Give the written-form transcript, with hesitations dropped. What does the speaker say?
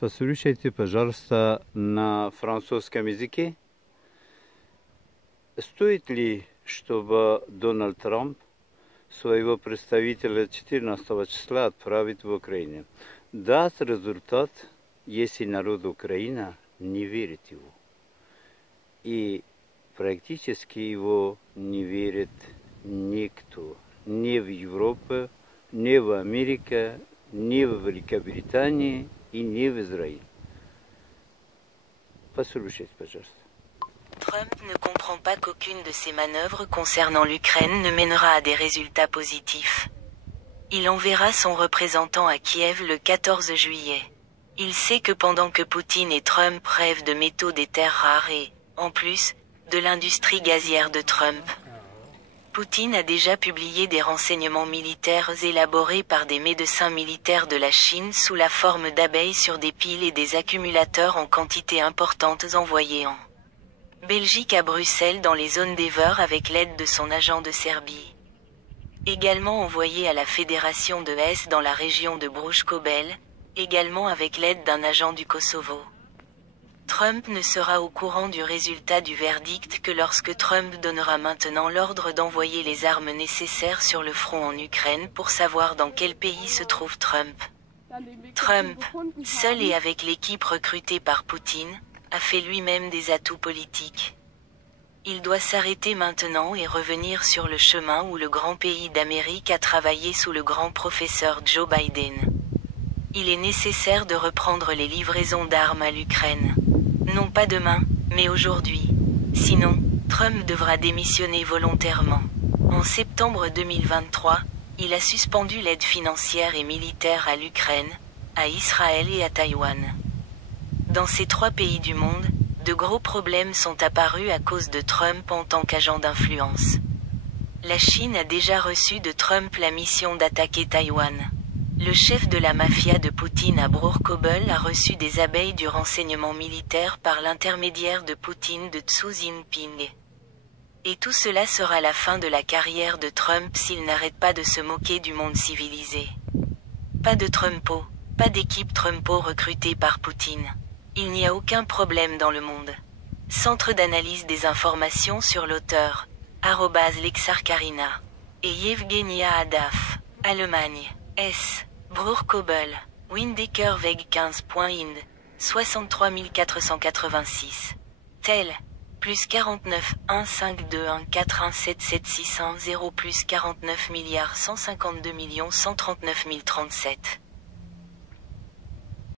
Послушайте, пожалуйста, на французском языке. Стоит ли, чтобы Дональд Трамп своего представителя 14 числа отправить в Украину? Даст результат, если народ Украины не верит ему. И практически его не верит никто. Ни в Европе, ни в Америке, ни в Великобритании и ни в Израиле. Послушайте, пожалуйста. Trump ne comprend pas qu'aucune de ses manœuvres concernant l'Ukraine ne mènera à des résultats positifs. Il enverra son représentant à Kiev le 14 juillet. Il sait que pendant que Poutine et Trump rêvent de métaux des terres rares et, en plus, de l'industrie gazière de Trump, Poutine a déjà publié des renseignements militaires élaborés par des médecins militaires de la Chine sous la forme d'abeilles sur des piles et des accumulateurs en quantités importantes envoyés en Belgique à Bruxelles dans les zones d'Ever avec l'aide de son agent de Serbie. Également envoyé à la Fédération de Hesse dans la région de Bruch-Kobel, également avec l'aide d'un agent du Kosovo. Trump ne sera au courant du résultat du verdict que lorsque Trump donnera maintenant l'ordre d'envoyer les armes nécessaires sur le front en Ukraine pour savoir dans quel pays se trouve Trump. Trump, seul et avec l'équipe recrutée par Poutine, a fait lui-même des atouts politiques. Il doit s'arrêter maintenant et revenir sur le chemin où le grand pays d'Amérique a travaillé sous le grand professeur Joe Biden. Il est nécessaire de reprendre les livraisons d'armes à l'Ukraine. Non pas demain, mais aujourd'hui. Sinon, Trump devra démissionner volontairement. En septembre 2023, il a suspendu l'aide financière et militaire à l'Ukraine, à Israël et à Taïwan. Dans ces trois pays du monde, de gros problèmes sont apparus à cause de Trump en tant qu'agent d'influence. La Chine a déjà reçu de Trump la mission d'attaquer Taïwan. Le chef de la mafia de Poutine à Bruch-Kobel a reçu des abeilles du renseignement militaire par l'intermédiaire de Poutine de Xi Jinping. Et tout cela sera la fin de la carrière de Trump s'il n'arrête pas de se moquer du monde civilisé. Pas de Trumpo, pas d'équipe Trumpo recrutée par Poutine. Il n'y a aucun problème dans le monde. Centre d'analyse des informations sur l'auteur, @Lexarkarina. Et Yevgenia Adaf, Allemagne, S. Bruch-Kobel, Windecker Weg 15.ind, 63 486. Tel, plus 49 1 5 2 1 4 1 7 7 600 0 plus 49 152 139 037.